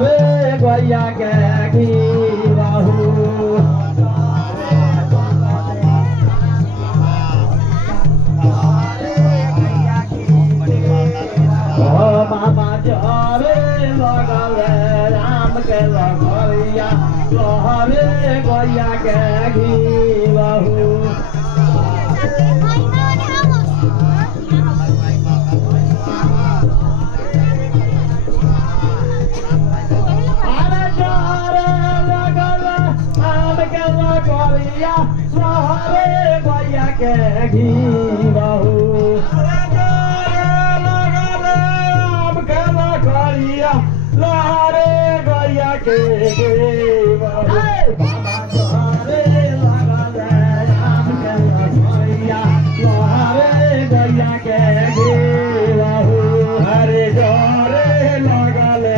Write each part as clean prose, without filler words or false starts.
जावे गोया के घी बहू बाबा जावे लगले राम के लगैया लहरे गोया के घी बहू लहरे गोया के घी बहू लहरे गोया के घी बहू लहरे गोया के घी बहू हरे जोरे लगले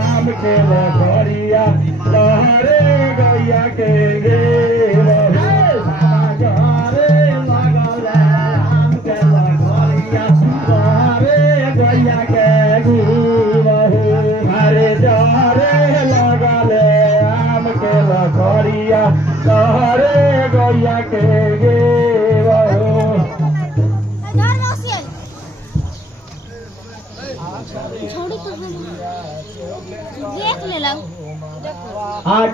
आम के लगरिया लहरे गोया के घी लहरे गोया के गे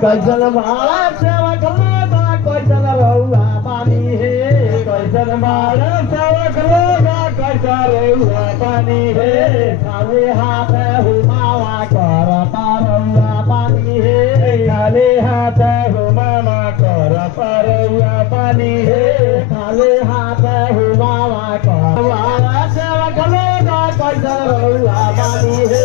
कैसन मारा सेवक लोगा कैसन रहुआ पानी है कैसन मारा सेवक लोगा कैसन रहुआ पानी है खाली हाथ हुमावा कर पारुआ पानी है खाली हाथ हुमावा कर पारुआ पानी है खाली हाथ हुमावा कर सेवक लोगा कैसन रहुआ पानी है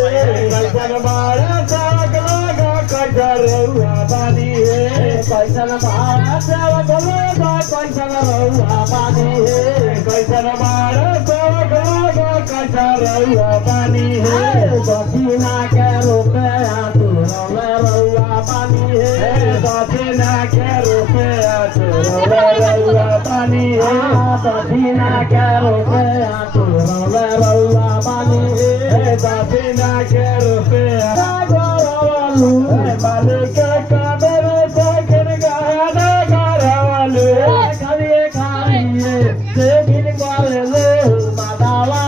कैसन मारा सेवक लोगा कैसन रहुआ पानी है कैसन मारा सेवक लोगा कैसन रहुआ पानी है कैसन मारा सेवक लोगा कैसन रहुआ पानी है दक्षिणा के रुपया तुरले रहुआ पानी है दक्षिणा के रुपया तुरले रहुआ पानी है दक्षिणा के रुपया तुरले रहुआ पानी है दक्षिणा के रुपया मालिक काबरे सखन गहना करवालू खालिए खालिए सेखन करलू मादावा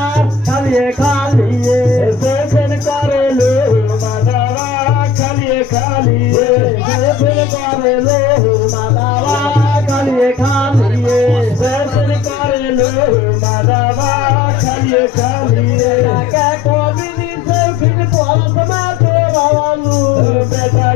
खालिए खालिए सेखन करलू मादावा खालिए खालिए सेखन करलू मादावा खालिए खालिए सेखन करलू मादावा खालिए खालिए के कोबिनी सेखन पलस में देवालू बेटा